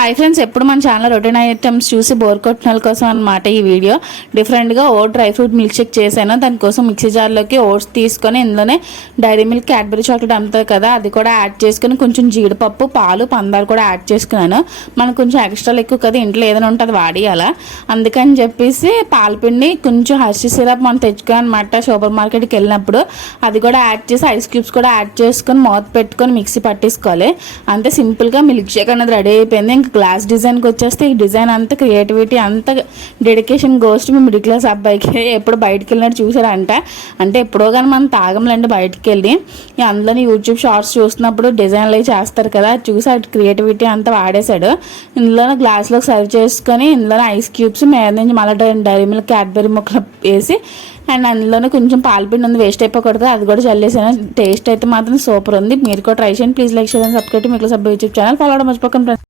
Hi friends, ఎప్పుడు మన channel routine items చూసి బోర్ కొట్టిన వాళ్ళ కోసం అనమాట ఈ వీడియో. డిఫరెంట్గా vote dry fruit milk shake చేశాను. దానికోసం మిక్సీ జార్లోకి ఓట్స్ తీసుకొని ఇందులోనే డైరీ మిల్క్, క్యాడ్బరీ చాక్లెట్ అంతా కదా అది కూడా యాడ్ చేసుకుని కొంచెం జీడిపప్పు, పాలు, పందాలు కూడా యాడ్ చేసుకున్నాను. మనకు కొంచెం ఎక్స్ట్రాలు ఎక్కువ కదా, ఇంట్లో ఏదైనా ఉంటుంది వాడియాలా, అందుకని చెప్పేసి పాలపిండి, కొంచెం హర్షీ సిరప్ మనం తెచ్చుకోవాలి అనమాట సూపర్ మార్కెట్కి వెళ్ళినప్పుడు. అది కూడా యాడ్ చేసి ఐస్ క్యూబ్స్ కూడా యాడ్ చేసుకొని మూత పెట్టుకొని మిక్సీ పట్టేసుకోవాలి. అంతే సింపుల్గా మిల్క్ షేక్ అనేది రెడీ అయిపోయింది. ఇంకా గ్లాస్ డిజైన్కి వచ్చేస్తే ఈ డిజైన్ అంతా క్రియేటివిటీ అంతా డెడికేషన్ గోస్ట్ మీ మిడిల్ క్లాస్ అబ్బాయికి. ఎప్పుడు బయటకు వెళ్ళినట్టు చూసారంట, అంటే ఎప్పుడో కానీ మనం తాగంలేండి బయటకు వెళ్ళి. అందులోని యూట్యూబ్ షార్ట్స్ చూస్తున్నప్పుడు డిజైన్లు అవి చేస్తారు కదా, చూసి ఆ క్రియేటివిటీ అంతా వాడేశాడు. ఇందులోనే గ్లాస్లోకి సర్వ్ చేసుకొని ఇందులోనే ఐస్ క్యూబ్స్ మీద నుంచి మళ్ళీ డైరీ మిల్క్, క్యాడ్బరీ ముక్కలు వేసి అండ్ అందులోనే కొంచెం పాలపిండి ఉంది, వేస్ట్ అయిపోకూడదు, అది కూడా చల్లేసాను. టేస్ట్ అయితే మాత్రం సూపర్ ఉంది. మీరు కూడా ట్రై చేయండి. Please like, share and subscribe. మీకు సబ్ యూట్యూబ్ ఛానల్ ఫాలో అవడం మర్చిపోకండి.